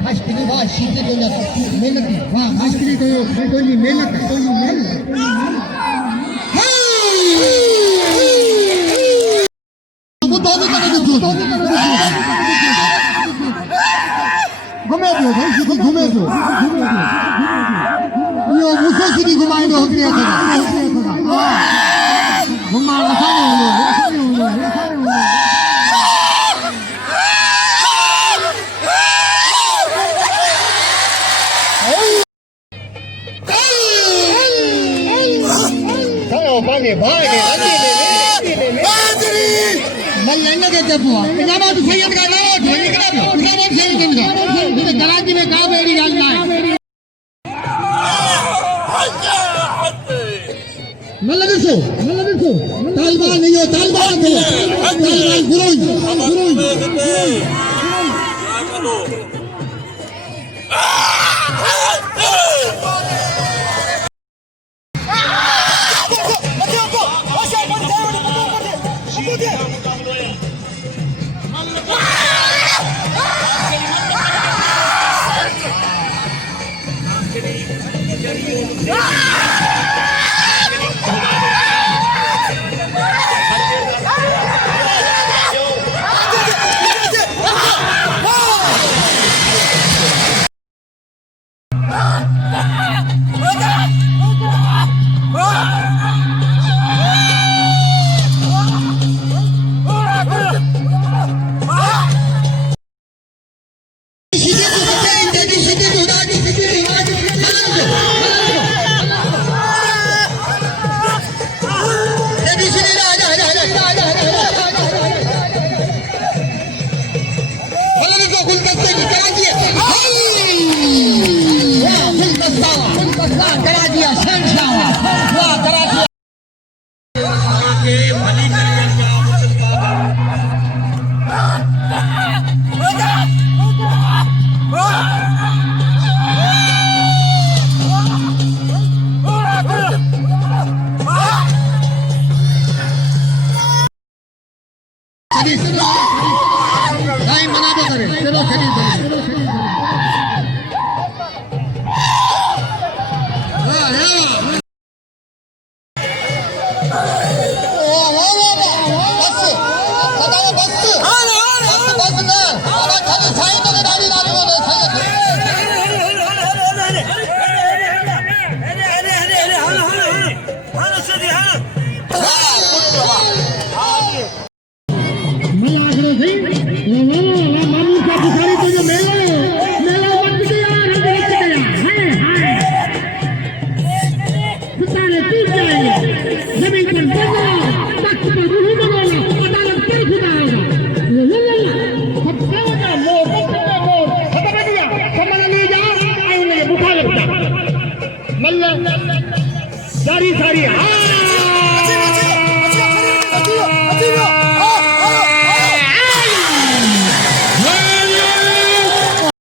खास केली वाह शीते तो मेहनत वाह खास केली तो कोई मेहनत वो तो भी कर दो घुमे दो भाई सीधी घुमे दो ये मुझे सीधी घुमाए दो होती है घुमा सारे भागे भागे मल्लंगा के तपुआ इनामत सैयद का नाम ढोली करा दो इनामत सैयद का ये कराची में कहां बेड़ी गालना है मल्लंगा सो तालिबान नहीं हो तालिबान हो तालिबान गुरु टाइम मना दो करे चलो खरीद सारी